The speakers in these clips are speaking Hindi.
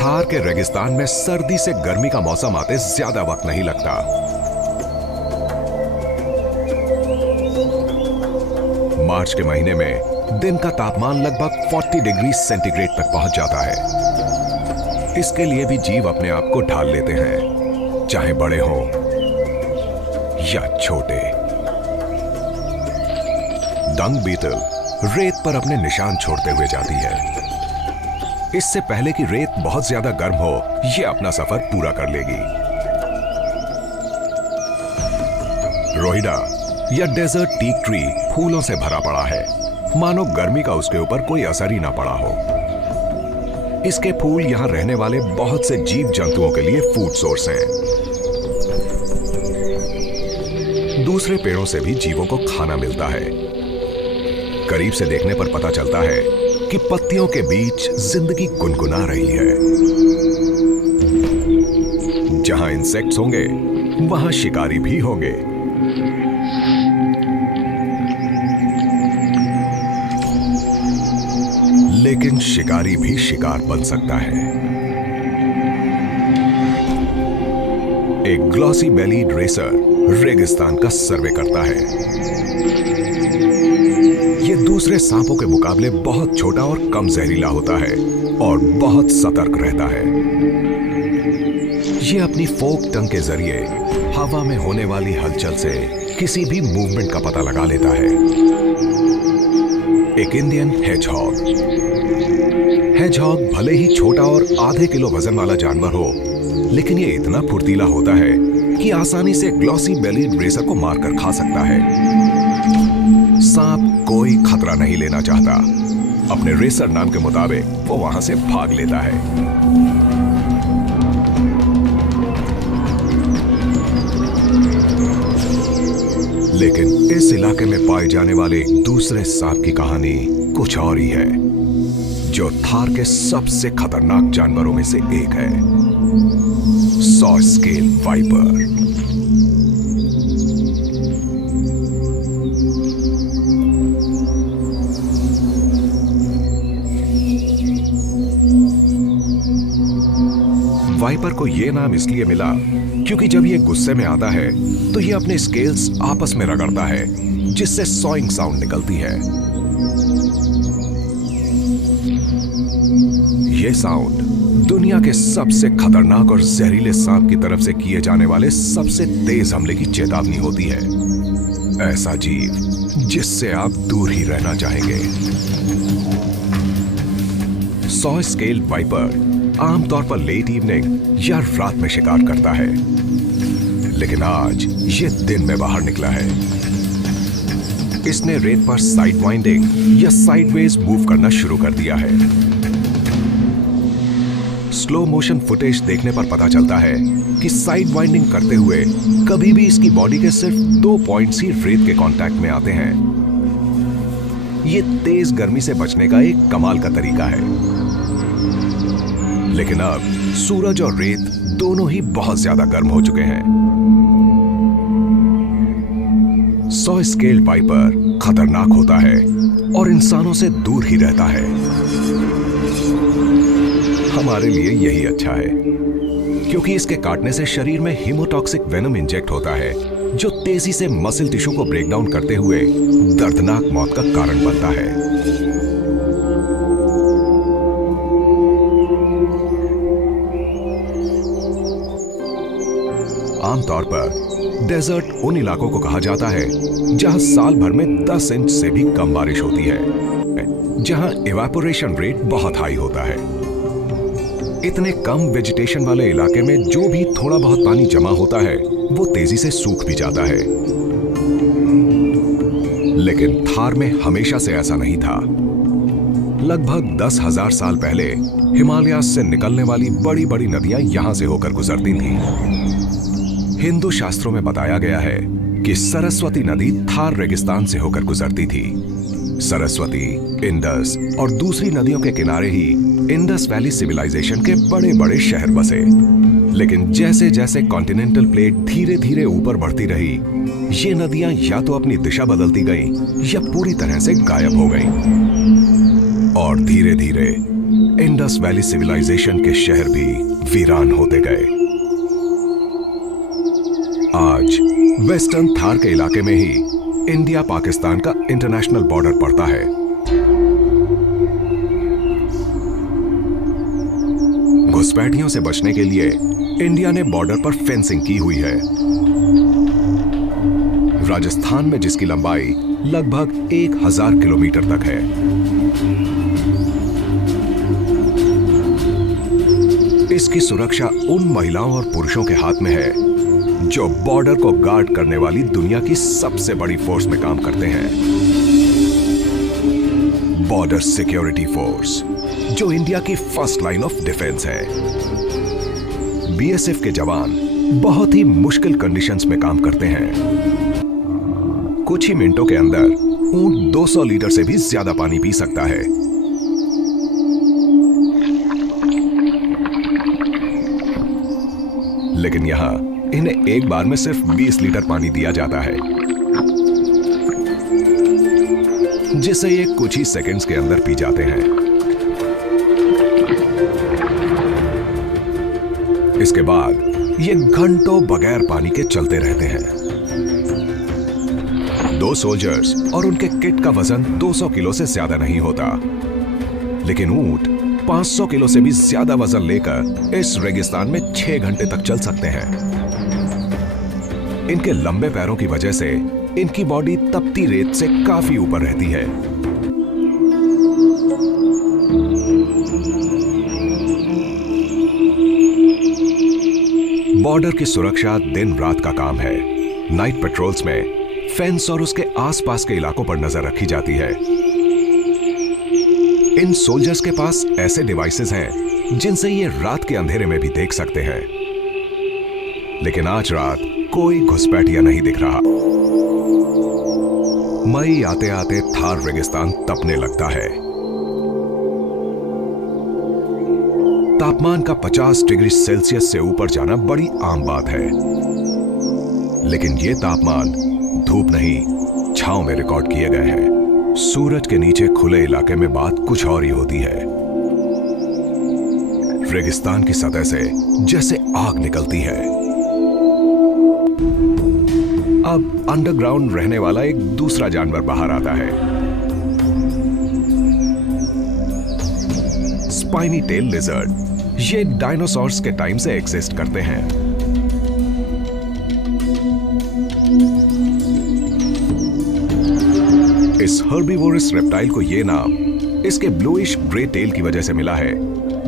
थार के रेगिस्तान में सर्दी से गर्मी का मौसम आते ज्यादा वक्त नहीं लगता। मार्च के महीने में दिन का तापमान लगभग 40 डिग्री सेंटीग्रेड तक पहुंच जाता है। इसके लिए भी जीव अपने आप को ढाल लेते हैं, चाहे बड़े हों या छोटे। डंग बीटल रेत पर अपने निशान छोड़ते हुए जाती है। इससे पहले कि रेत बहुत ज्यादा गर्म हो, यह अपना सफर पूरा कर लेगी। रोहिडा या डेजर्ट टीक ट्री फूलों से भरा पड़ा है, मानो गर्मी का उसके ऊपर कोई असर ही ना पड़ा हो। इसके फूल यहां रहने वाले बहुत से जीव जंतुओं के लिए फूड सोर्स हैं। दूसरे पेड़ों से भी जीवों को खाना मिलता है। करीब से देखने पर पता चलता है कि पत्तियों के बीच जिंदगी गुनगुना रही है। जहां इंसेक्ट्स होंगे, वहां शिकारी भी होंगे। लेकिन शिकारी भी शिकार बन सकता है। एक ग्लॉसी बेलीड रेसर रेगिस्तान का सर्वे करता है। यह दूसरे सांपों के मुकाबले बहुत छोटा और कम जहरीला होता है और बहुत सतर्क रहता है। यह अपनी फोक टंग के जरिए हवा में होने वाली हलचल से किसी भी मूवमेंट का पता लगा लेता है। एक इंडियन हेजहॉग। हेजहॉग भले ही छोटा और आधे किलो वजन वाला जानवर हो, लेकिन यह इतना फुर्तीला होता है कि आसानी से ग्लॉसी बेलीड रेसर को मारकर खा सकता है। सांप कोई खतरा नहीं लेना चाहता। अपने रेसर नाम के मुताबिक वो वहां से भाग लेता है। लेकिन इस इलाके में पाए जाने वाले दूसरे सांप की कहानी कुछ और ही है, जो थार के सबसे खतरनाक जानवरों में से एक है, सॉ स्केल वाइपर। वाइपर को यह नाम इसलिए मिला क्योंकि जब यह गुस्से में आता है तो यह अपने स्केल्स आपस में रगड़ता है, जिससे सॉइंग साउंड निकलती है। यह साउंड दुनिया के सबसे खतरनाक और जहरीले सांप की तरफ से किए जाने वाले सबसे तेज हमले की चेतावनी होती है। ऐसा जीव जिससे आप दूर ही रहना चाहेंगे। सॉ स्केल वाइपर आमतौर पर लेट इवनिंग या रात में शिकार करता है, लेकिन आज ये दिन में बाहर निकला है। इसने रेत पर साइड वाइंडिंग या साइडवेज मूव करना शुरू कर दिया है। स्लो मोशन फुटेज देखने पर पता चलता है कि साइड वाइंडिंग करते हुए कभी भी इसकी बॉडी के सिर्फ 2 पॉइंट्स ही रेत के कांटेक्ट में आते हैं। यह तेज गर्मी से बचने का एक कमाल का तरीका है। लेकिन अब सूरज और रेत दोनों ही बहुत ज्यादा गर्म हो चुके हैं। सॉ स्केल वाइपर खतरनाक होता है और इंसानों से दूर ही रहता है। हमारे लिए यही अच्छा है, क्योंकि इसके काटने से शरीर में हीमोटॉक्सिक वेनम इंजेक्ट होता है, जो तेजी से मसल टिश्यू को ब्रेक डाउन करते हुए दर्दनाक मौत का कारण बनता है। आमतौर पर डेजर्ट उन इलाकों को कहा जाता है जहां साल भर में 10 इंच से भी कम बारिश होती है, जहां इवेपोरेशन रेट बहुत हाई होता है। इतने कम वेजिटेशन वाले इलाके में जो भी थोड़ा बहुत पानी जमा होता है वो तेजी से सूख भी जाता है। लेकिन थार में हमेशा से ऐसा नहीं था। लगभग 10,000 साल पहले हिमालय से निकलने वाली बड़ी बड़ी नदियां यहां से होकर गुजरती थीं। हिंदू शास्त्रों में बताया गया है कि सरस्वती नदी थार रेगिस्तान से होकर गुजरती थी। सरस्वती, इंडस और दूसरी नदियों के किनारे ही इंडस वैली सिविलाइजेशन के बड़े बड़े शहर बसे। लेकिन जैसे जैसे कॉन्टिनेंटल प्लेट धीरे धीरे ऊपर बढ़ती रही, ये नदियां या तो अपनी दिशा बदलती गईं या पूरी तरह से गायब हो गईं। और धीरे धीरे इंडस वैली सिविलाइजेशन के शहर भी वीरान होते गए। आज वेस्टर्न थार के इलाके में ही इंडिया पाकिस्तान का इंटरनेशनल बॉर्डर पड़ता है। घुसपैठियों से बचने के लिए इंडिया ने बॉर्डर पर फेंसिंग की हुई है। राजस्थान में जिसकी लंबाई लगभग 1000 किलोमीटर तक है। इसकी सुरक्षा उन महिलाओं और पुरुषों के हाथ में है जो बॉर्डर को गार्ड करने वाली दुनिया की सबसे बड़ी फोर्स में काम करते हैं, बॉर्डर सिक्योरिटी फोर्स, जो इंडिया की फर्स्ट लाइन ऑफ डिफेंस है। बीएसएफ के जवान बहुत ही मुश्किल कंडीशंस में काम करते हैं। कुछ ही मिनटों के अंदर ऊंट 200 लीटर से भी ज्यादा पानी पी सकता है। लेकिन यहां इन्हें एक बार में सिर्फ 20 लीटर पानी दिया जाता है, जिसे ये कुछ ही सेकंड्स के अंदर पी जाते हैं। इसके बाद ये घंटों बगैर पानी के चलते रहते हैं। 2 सोल्जर्स और उनके किट का वजन 200 किलो से ज्यादा नहीं होता, लेकिन ऊंट 500 किलो से भी ज्यादा वजन लेकर इस रेगिस्तान में 6 घंटे तक चल सकते हैं। इनके लंबे पैरों की वजह से इनकी बॉडी तपती रेत से काफी ऊपर रहती है। बॉर्डर की सुरक्षा दिन रात का काम है। नाइट पेट्रोल्स में फेंस और उसके आसपास के इलाकों पर नजर रखी जाती है। इन सोल्जर्स के पास ऐसे डिवाइसेस हैं जिनसे ये रात के अंधेरे में भी देख सकते हैं। लेकिन आज रात कोई घुसपैठिया नहीं दिख रहा। मई आते आते थार रेगिस्तान तपने लगता है। तापमान का 50 डिग्री सेल्सियस से ऊपर जाना बड़ी आम बात है, लेकिन यह तापमान धूप नहीं, छांव में रिकॉर्ड किए गए हैं। सूरज के नीचे खुले इलाके में बात कुछ और ही होती है। रेगिस्तान की सतह से जैसे आग निकलती है। अब अंडरग्राउंड रहने वाला एक दूसरा जानवर बाहर आता है। Spiny tail lizard. ये डायनासोर्स के टाइम से एग्जिस्ट करते हैं। इस हर्बीवोरस रेप्टाइल को यह नाम इसके ब्लूइश ग्रे टेल की वजह से मिला है,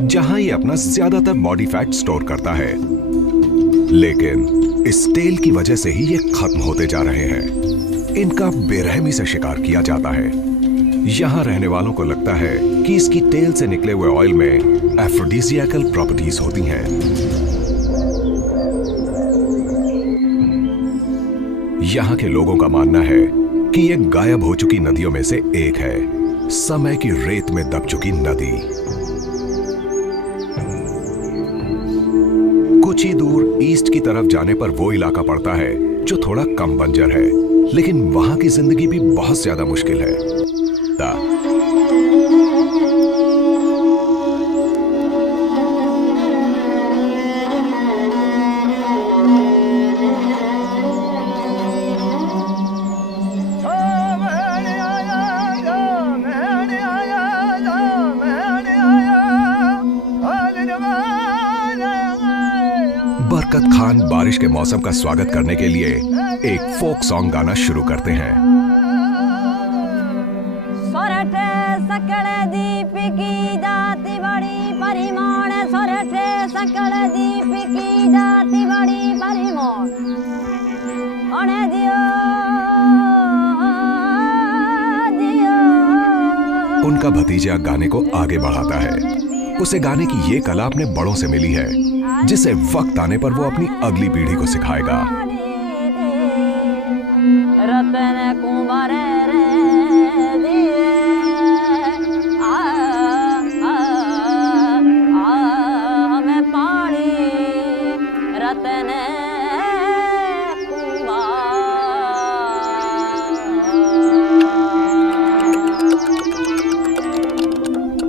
जहां ये अपना ज्यादातर बॉडी फैट स्टोर करता है। लेकिन इस टेल की वजह से ही ये खत्म होते जा रहे हैं। इनका बेरहमी से शिकार किया जाता है। यहां रहने वालों को लगता है कि इसकी टेल से निकले हुए ऑयल में एफ्रोडिसियाकल प्रॉपर्टीज होती हैं। यहां के लोगों का मानना है कि यह गायब हो चुकी नदियों में से एक है, समय की रेत में दब चुकी नदी। कुछ ही दूर ईस्ट की तरफ जाने पर वो इलाका पड़ता है जो थोड़ा कम बंजर है, लेकिन वहां की जिंदगी भी बहुत ज्यादा मुश्किल है। बरकत खान बारिश के मौसम का स्वागत करने के लिए एक फोक सॉन्ग गाना शुरू करते हैं। सोरठे सकल दीप की दाती बड़ी परिमाण, सोरठे सकल दीप की दाती बड़ी परिमाण, अणे दियो दियो। उनका भतीजा गाने को आगे बढ़ाता है। उसे गाने की ये कला अपने बड़ों से मिली है, जिसे वक्त आने पर वो अपनी अगली पीढ़ी को सिखाएगा। रतन कुमार रे दिए आ आ आ हमें पानी रतन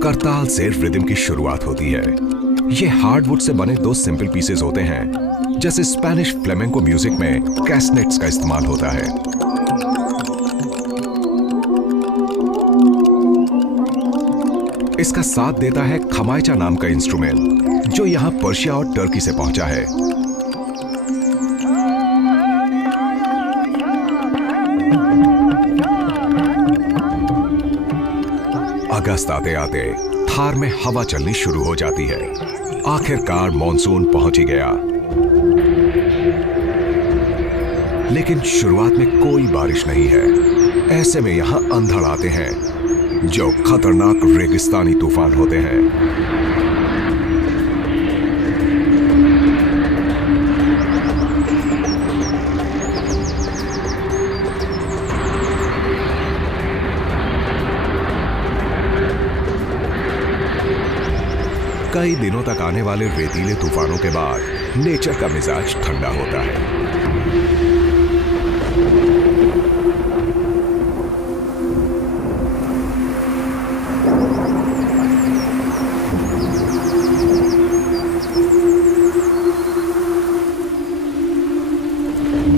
करताल ताल से रिदम की शुरुआत होती है। ये हार्डवुड से बने दो सिंपल पीसेस होते हैं। जैसे स्पेनिश फ्लेमेंको म्यूजिक में कैस्नेट्स का इस्तेमाल होता है। इसका साथ देता है खमाइचा नाम का इंस्ट्रूमेंट, जो यहां पर्शिया और टर्की से पहुंचा है। अगस्त आते आते थार में हवा चलनी शुरू हो जाती है। आखिरकार मॉनसून पहुंच ही गया, लेकिन शुरुआत में कोई बारिश नहीं है। ऐसे में यहां अंधड़ आते हैं, जो खतरनाक रेगिस्तानी तूफान होते हैं। कई दिनों तक आने वाले रेतीले तूफानों के बाद नेचर का मिजाज ठंडा होता है।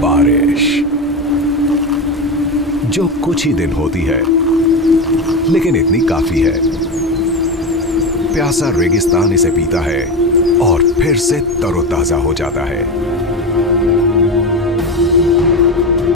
बारिश जो कुछ ही दिन होती है, लेकिन इतनी काफी है। प्यासा रेगिस्तान इसे पीता है और फिर से तरोताजा हो जाता है।